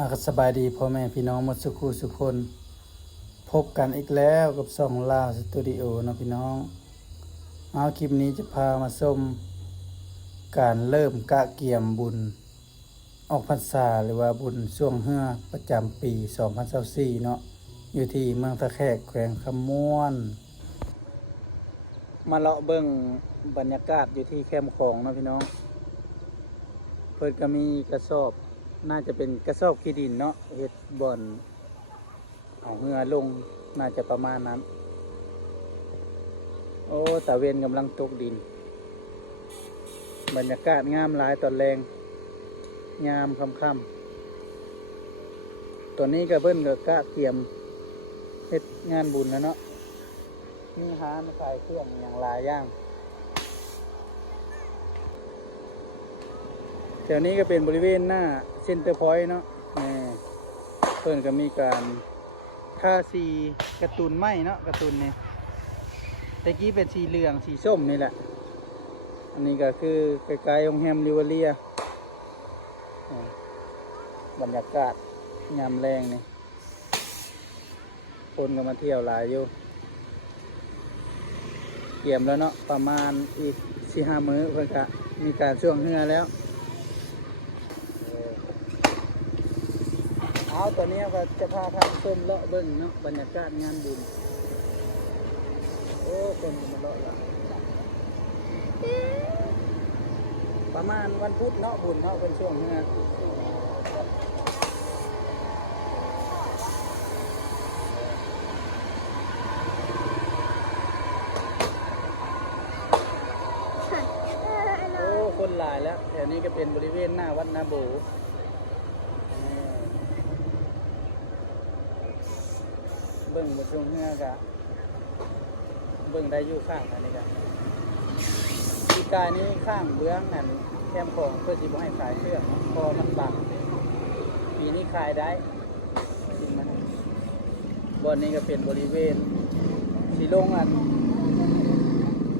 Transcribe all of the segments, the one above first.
อากสบายดีพ่อแม่พี่น้องหมดสุขุสุคน พบกันอีกแล้วกับสองลาวสตูดิโอเนาะพี่น้อง เอาคลิปนี้จะพามาชมการเริ่มกะเกียมบุญ ออกพรรษาหรือว่าบุญช่วงเฮือประจำปี 2024เนาะอยู่ที่เมืองตะแคกแขวงคำม่วน มาเลาะเบิ่งบรรยากาศอยู่ที่แคมป์ของเนาะพี่น้อง เพิ่นก็มีกระสอบ น่าจะเป็นกระสอบขี้ดินเนาะเฮ็ดบ่อนเอาเหือลงน่าจะประมาณนั้น โอ้ตะเวนกำลังตกดิน บรรยากาศงามหลายตอนแรงงามค่ำๆตอนนี้ก็เบิ้นก็กะเตรียมเฮ็ดงานบุญแล้วเนาะมีร้านขายเครื่องอย่างหลายอย่างแถวนี้ก็เป็นบริเวณหน้า เซ็นเตอร์พอยต์เนาะแหม่เพิ่นก็มีการท่าสีกร์ตูนไหมเนาะกร์ตูนนี่ตะกี้เป็นสีเหลืองสีส้มนี่แหละ อันนี้ก็คือใกล้ๆโรงแรมริวเลียอ่บรรยากาศยามแรงนี่คนก็มาเที่ยวหลายอยู่เกี่ยมแล้วเนาะประมาณอีกสี่ห้ามื้อเพื่อนก็มีการช่วงเฮือแล้ว เอาตอนนี้ก็จะพาทางส้มเลาะเบิ้งเนาะบรรยากาศงานบุญ โอ้คนมาเลาะละประมาณวันพุธเนาะบุญเนาะเป็นช่วงเฮือโอ้คนหลายแล้วแถวนี้ก็เป็นบริเวณหน้าวัดนาโบนี่เบิ่งบนช่วงเฮือกะเบิ่งได้อยู่ข้างอันนี้กะที่กายนี้ข้างเบื้องนั่นแคมของเพื่อที่บ่ให้ขายเครื่องพอมันบังปีนี้ขายได้จริงมันบอนนี้ก็เป็นบริเวณสีลงอัน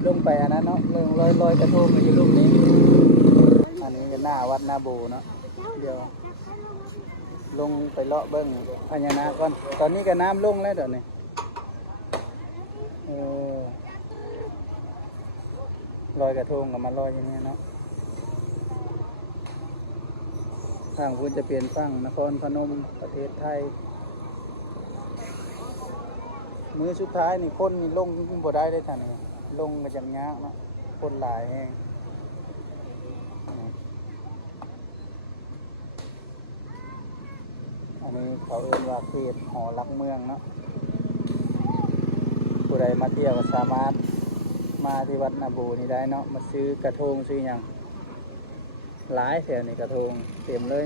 ลงไปอันนั้นเนาะลงลอยลอยกระทงอยู่รูปนี้ อันนี้ก็หน้าวัดนาโบเนาะเดี๋ยว ลงไปเลาะเบิ้งพญานาคก่อน ตอนนี้ก็น้ำลงแล้วเดี๋ยวนี้เออลอยกระทงกับมาลอยอย่างเงี้ยเนาะทางพุ้นจะเปลี่ยนฝั่งนครพนมประเทศไทย มือสุดท้ายนี่คนนี่ลงบ่ได้ได้ท่านนี่ลงก็จังยากเนาะคนหลายแฮง นนี้เขาเอ่นว่าเขตหอรักเมืองเนาะผู้ใดมาเที่ยวก็สามารถมาที่วัดนาบูนี่ได้เนาะมาซื้อกระทงซื้อหยังหลายแถวนี่กระทงเต็มเลย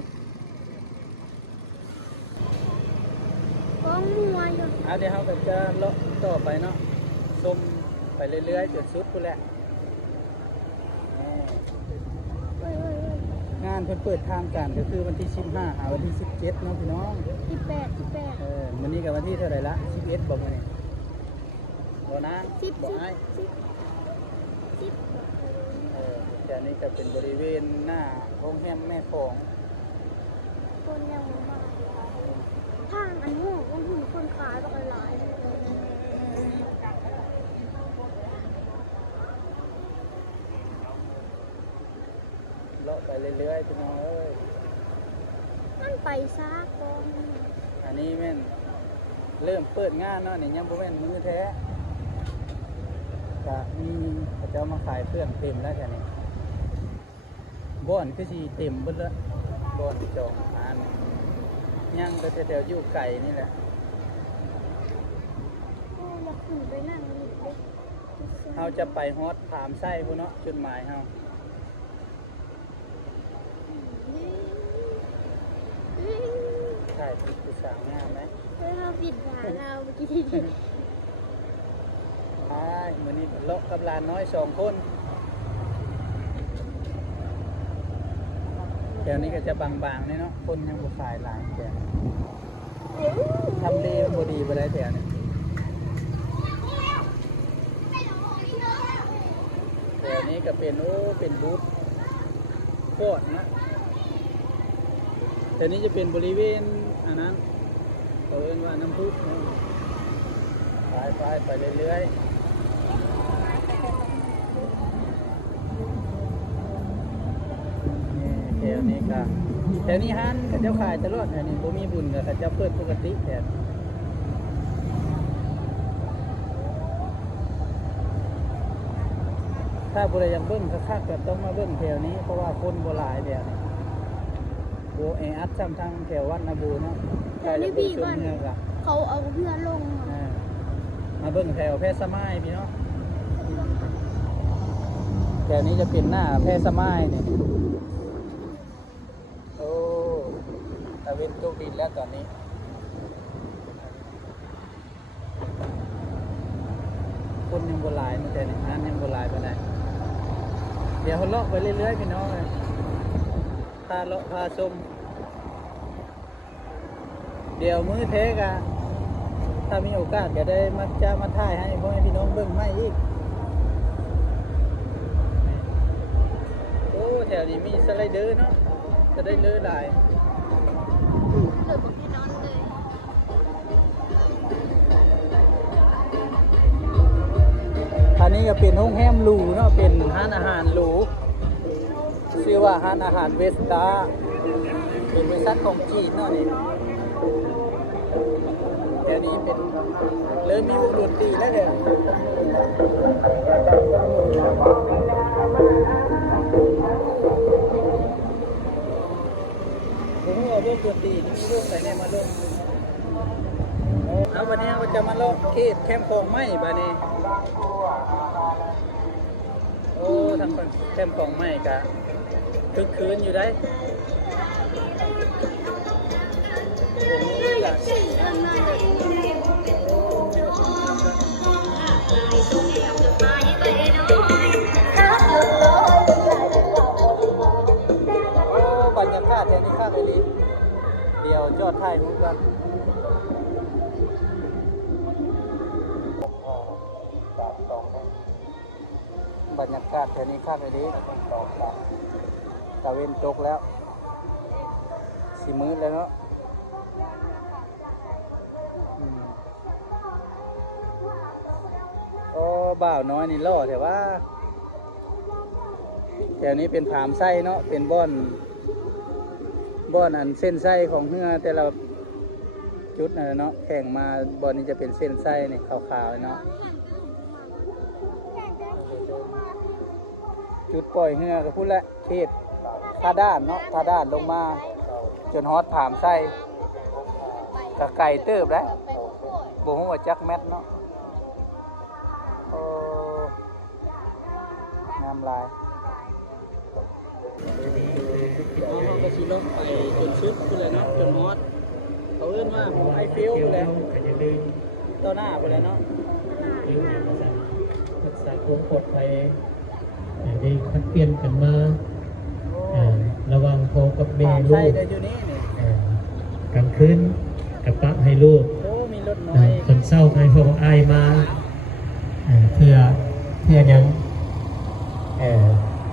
ก็มัวอยู่เอาเดี๋ยวเราก็จะเลาะต่อไปเนาะชมไปเรื่อยๆจนสุดพุ่นแหละนี่ เอ้ยเอ้ยเอ้ย งานเพิ่นเปิดทางการก็คือวันที่15หาวันที่17เนาะพี่น้องสิบแปดสิบแปดเออวันนี้กับวันที่เท่าไหร่ละ11บอกมาเนี่ยบ่นะสิบบ่สิบให้สิบสิบเออแต่อันนี้ก็เป็นบริเวณหน้าโรงแรมแม่ฟองคนยังมาทางอันนู้นก็ถึงคนขายก็หลาย เลาะ ไปเรื่อยๆพี่น้องเอ้ยมันไปซากกองอันนี้แม่นเริ่มเปิดงานเนาะนี่ยังบ่แม่นมือแท้ก็มีเขาเจ้ามาขายเครื่องเต็มแล้วแค่นี้บ่อนคือสิเต็มเบิดแล้วบ่อนจองงานยังแต่แถวๆอยู่ไก่นี่แหละโอ้อยากขึ้นไปนั่งนี่เด็กเฮาจะไปฮอดถามไส้พุ่นเนาะจุดหมายเฮา ใช่ ผู้สาวงามไหมเฮ้ยเราปิดหาเราเมื่อกี้ที่ใช่มื้อนี้เลาะกับหลานน้อยสองคนแถวนี้ก็จะบางๆนี่เนาะ คนยังบ่ขายหลายแถวทำเลมันบ่ดีบ่ได้แถวนี้แถวนี้ก็เป็นโอ้เป็นบูธโคตรนะ แต่นี้จะเป็นบริเวณอันนั้นเขาเรียกว่าน้ำพุไปไปไปเรื่อยๆนี่แถวนี้ก็แถวนี้ฮันเขาเจ้าขายตลอดแถวนี้ผมมีบุญกับเขาเจ้าเปิดปกติแถวถ้าบรียังเบิ้งคักๆก็ต้องมาเบิ้งแถวนี้เพราะว่าคนโบราณแถวนี้ โบเออัดซ้ำทางแถววัดนาบูเนาะใกล้จะเบิ้งชมเมืองละเขาเอาเพื่อนลงอ่ามาเบิ่งแถวแพร่สมายพี่เนาะแถวนี้จะเป็นหน้าแพร่สมายเนี่ยโอ้ตะเวนตกดินแล้วตอนนี้คนยังโบหลายนะแต่ในร้านยังโบหลายไปไหนใดเดี๋ยวเขาเลาะไปเรื่อยๆพี่น้องเลยพาเลาะพาชม เดี๋ยวมื้อเทกอะถ้ามีโอกาสก็ได้มาจะมาถ่ายให้พ่อแม่พี่น้องเบิ่งไม่อีก โอ้แถวนี้มีสไลเดอร์เนาะจะได้เลือหลายเกิดกับพี่น้องเลยอันนี้ก็เป็นห้องแฮมหรูเนาะเป็นร้านอาหารหรูชื่อว่าร้านอาหารเวสตาเป็นบริษัทของจีนเนาะนี่ เดี๋ยวนี้เป็นเริ่มมีวงดนตรีแล้วเดี๋ยวผมว่าวงดนตรีนี่มีวงไหนเนี่ยมาลงเอาวันนี้เราจะมาลองเขตแคมป์คลองไม้บานี้โอ้ทางแคมป์ของใหม่กะคึกคืนอยู่ได้ บรรยากาศแถวนี้ข้างไปดีเดี๋ยวจอดถ่ายรูปกันบรรยากาศแถวนี้ข้าไปดีตะเวนตกแล้วสีมืดแล้วเนาะ โอ้บ่าวน้อยนี่ล่อแต่ว่า แถวนี้เป็นผามไส้เนาะเป็นบ่อนบ่อนอันเส้นไส้ของเรือแต่ละจุดนะเนาะแข่งมาบ่อนนี้จะเป็นเส้นไส้นี่ขาวๆเนาะจุดปล่อยเรือก็พูดละเขตท่าด้านเนาะท่าด้านลงมา จนฮอดผามไส้กะไก่เติบแล้วบ่ฮู้ว่าจักแมทเนาะ โอ้งามหลายอ๋อเขาก็สิลงไปจนสุดพุ่นเลยเนาะจนฮอดเขาเอิ้นว่าไอฟิลพุ่นเลยต่อหน้าพุ่นเลยเนาะรักษาความปลอดภัยเอ่อได้คัดเปลี่ยนกันมาโอ้เอ่อระวังพ่อกับแม่ถามลูไส้กก็อยู่นี่นี่เอ่อกลางคืนกับปะให้ลูกโอ้มีรถน้อเอ่อยคนเศร้าให้พ่ออายมา เอ่อเพื่อเพื่อหยังเอ่อ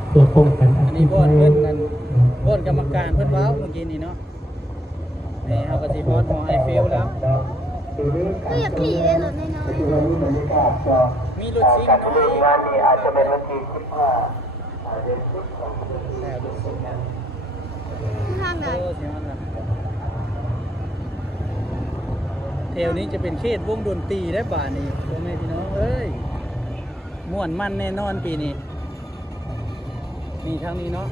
เพื่อป้องกันอันนี้บ่อนเพิ่นนั่นบ่อนกรรมการเพิ่นเว้าเมื่อกี้นี่เนาะนี่เฮาก็สิฮอดหอไอฟิลแล้ว ก็อยากขี่เลยรถน้อยมีรถซิ่งน้อยงานนี้อาจจะเป็นวันที่15แต่รถซิ่งนะๆทางไหนโอ้สิฮอดละแถวนี้จะเป็นเขตวงดนตรีได้บ่านี้พ่อแม่พี่น้องเอ้ยม่วนมันแน่นอนปีนี้มีทั้งนี้เนาะ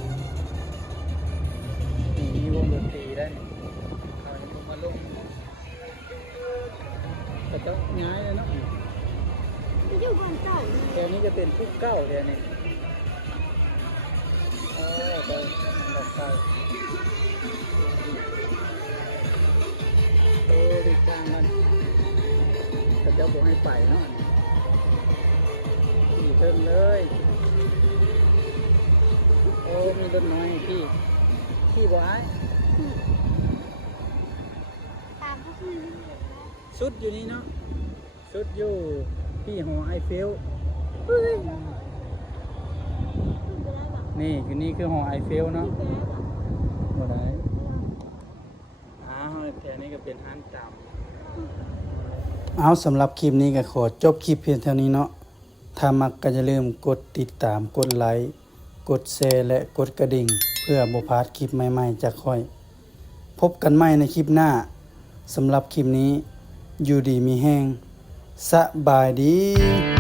นี่มีวงดนตรีได้เอาให้ลงมาลงก็ต้องย้ายเลยเนาะอยู่บ้านเก่าแถวนี้จะเป็นคุกเก้าแถวนี้เออไปดอกไก่ โอ้ดีทางมันแต่เจ้าบอกให้ไปเนาะขี่เทิงเลยโอ้มีรถน้อยพี่พี่บ่อายตามพวกนี้สุดอยู่นี่เนาะสุดอยู่พี่หอไอเฟลเฮ้ยนี่อยู่นี่คือหอไอเฟลเนาะบ่ได้ถวนี้ก็ เป็นห้านตามเอาสำหรับคลิปนี้ก็ขอจบคลิปเพียงเท่านี้เนาะถ้ามักก็อย่าลืมกดติดตามกดไลค์กดแชร์และกดกระดิ่ง เพื่อบ่พลาดคลิปใหม่ๆจากค่อย พบกันใหม่ในคลิปหน้าสำหรับคลิปนี้ อยู่ดีมีแห้งสบายดี